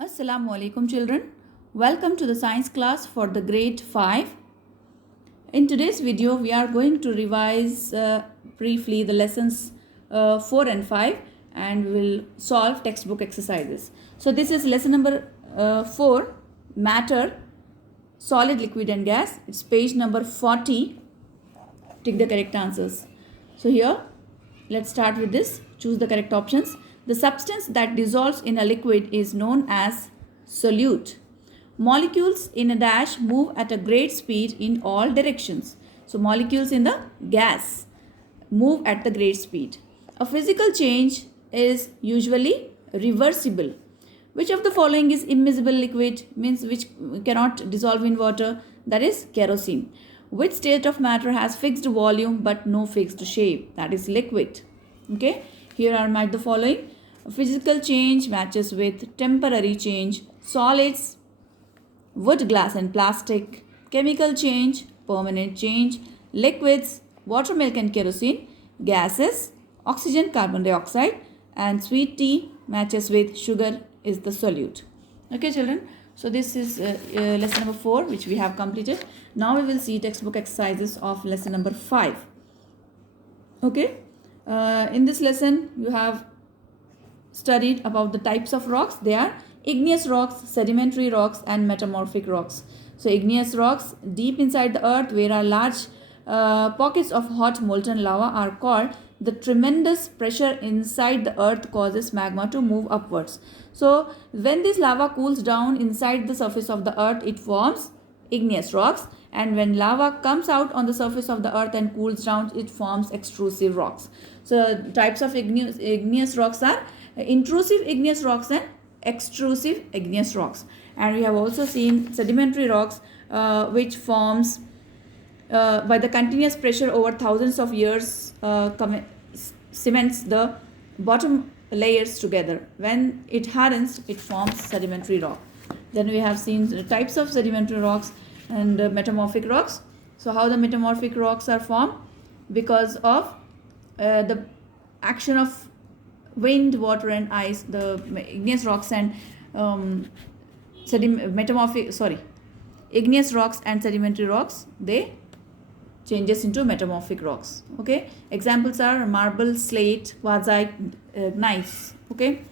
Assalamu alaikum children. Welcome to the science class for the grade 5. In today's video we are going to revise briefly the lessons 4 and 5 and will solve textbook exercises. So this is lesson number 4, matter, solid, liquid and gas. It's page number 40. Take the correct answers. So here let's start with this. Choose the correct options. The substance that dissolves in a liquid is known as solute. Molecules in a dash move at a great speed in all directions. So molecules in the gas move at the great speed. A physical change is usually reversible. Which of the following is immiscible liquid, means which cannot dissolve in water? That is kerosene. Which state of matter has fixed volume but no fixed shape? That is liquid. Okay, here are the following. Physical change matches with temporary change. Solids, wood, glass and plastic. Chemical change, permanent change. Liquids, water, milk and kerosene. Gases, oxygen, carbon dioxide. And sweet tea matches with sugar is the solute. Okay children, so this is lesson number 4 which we have completed. Now we will see textbook exercises of lesson number 5. Okay, in this lesson you have studied about the types of rocks. They are igneous rocks, sedimentary rocks and metamorphic rocks. So igneous rocks deep inside the earth where are large pockets of hot molten lava are called. The tremendous pressure inside the earth causes magma to move upwards. So when this lava cools down inside the surface of the earth, it forms igneous rocks, and when lava comes out on the surface of the earth and cools down, it forms extrusive rocks. So types of igneous rocks are intrusive igneous rocks and extrusive igneous rocks. And we have also seen sedimentary rocks which forms by the continuous pressure over thousands of years cements the bottom layers together. When it hardens, it forms sedimentary rock. Then we have seen the types of sedimentary rocks and metamorphic rocks. So how the metamorphic rocks are formed? Because of the action of wind, water and ice. The igneous rocks and igneous rocks and sedimentary rocks, they changes into metamorphic rocks. Okay, examples are marble, slate, quartzite, gneiss. Okay,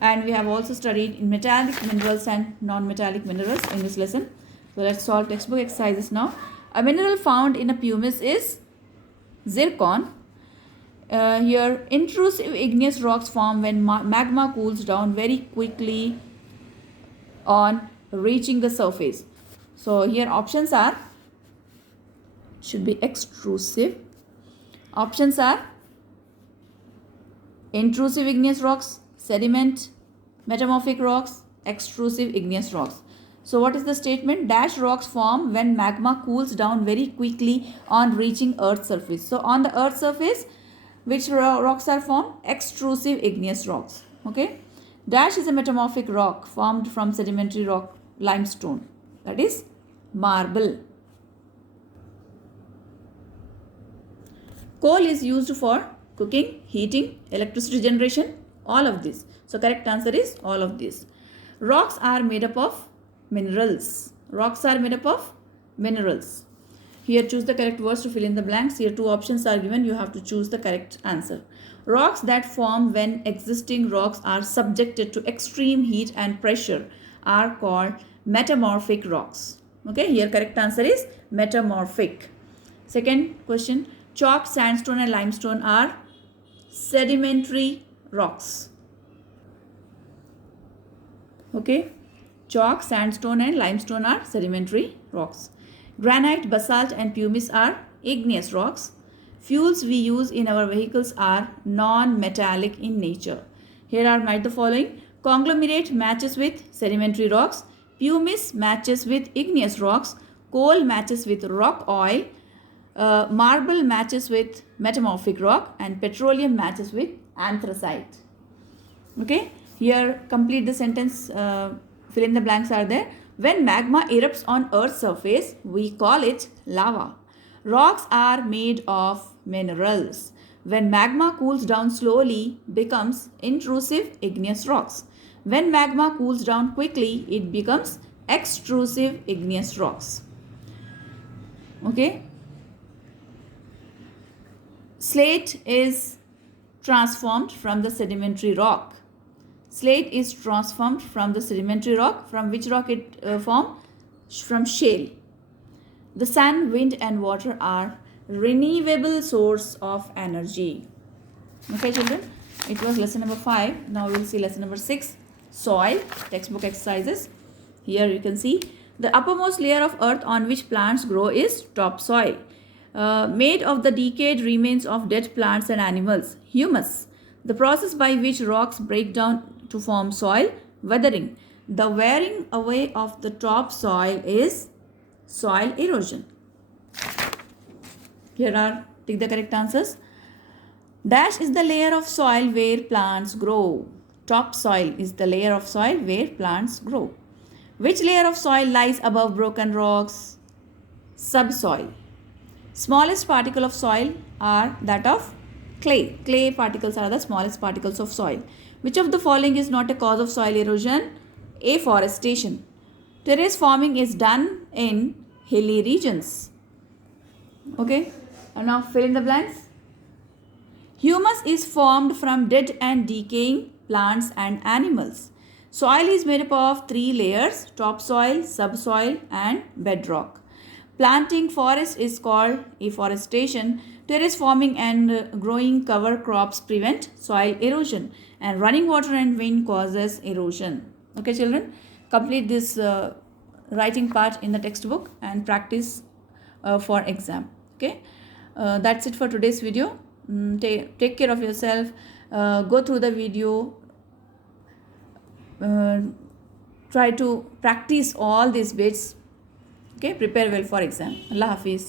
and we have also studied in metallic minerals and non-metallic minerals in this lesson. So let's solve textbook exercises now. A mineral found in a pumice is zircon. Here intrusive igneous rocks form when magma cools down very quickly on reaching the surface. So here options are, should be extrusive. Options are intrusive igneous rocks, sediment, metamorphic rocks, extrusive igneous rocks. So what is the statement? Dash rocks form when magma cools down very quickly on reaching earth's surface. So on the earth's surface, which rocks are formed? Extrusive igneous rocks. Okay, dash is a metamorphic rock formed from sedimentary rock, limestone, that is marble. Coal is used for cooking, heating, electricity generation, all of this. So correct answer is all of this. Rocks are made up of minerals. Rocks are made up of minerals. Here choose the correct words to fill in the blanks. Here two options are given. You have to choose the correct answer. Rocks that form when existing rocks are subjected to extreme heat and pressure are called metamorphic rocks. Okay, here correct answer is metamorphic. Second question. Chalk, sandstone and limestone are sedimentary rocks. Okay, chalk, sandstone and limestone are sedimentary rocks. Granite, basalt and pumice are igneous rocks. Fuels we use in our vehicles are non-metallic in nature. Here are the following. Conglomerate matches with sedimentary rocks. Pumice matches with igneous rocks. Coal matches with rock oil. Marble matches with metamorphic rock, and petroleum matches with anthracite. Okay, here complete the sentence, fill in the blanks are there. When magma erupts on earth's surface, we call it lava. Rocks are made of minerals. When magma cools down slowly, becomes intrusive igneous rocks. When magma cools down quickly, it becomes extrusive igneous rocks. Okay. Slate is transformed from the sedimentary rock. Slate is transformed from the sedimentary rock. From which rock it formed? From shale. The sun, wind and water are renewable source of energy. Okay children, it was lesson number 5. Now we will see lesson number 6, soil, textbook exercises. Here you can see the uppermost layer of earth on which plants grow is topsoil, made of the decayed remains of dead plants and animals. Humus, the process by which rocks break down to form soil. Weathering, the wearing away of the topsoil is soil erosion. Here are take the correct answers. Dash is the layer of soil where plants grow. Topsoil is the layer of soil where plants grow. Which layer of soil lies above broken rocks? Subsoil. Smallest particle of soil are that of clay. Clay particles are the smallest particles of soil. Which of the following is not a cause of soil erosion? Afforestation. Terrace forming is done in hilly regions. Okay, and now fill in the blanks. Humus is formed from dead and decaying plants and animals. Soil is made up of 3 layers: topsoil, subsoil and bedrock. Planting forest is called afforestation. Terrace forming and growing cover crops prevent soil erosion, and running water and wind causes erosion. Okay children, complete this writing part in the textbook and practice for exam. Okay, that's it for today's video. Take care of yourself. Go through the video. Try to practice all these bits. Okay, prepare well for exam. Allah Hafiz.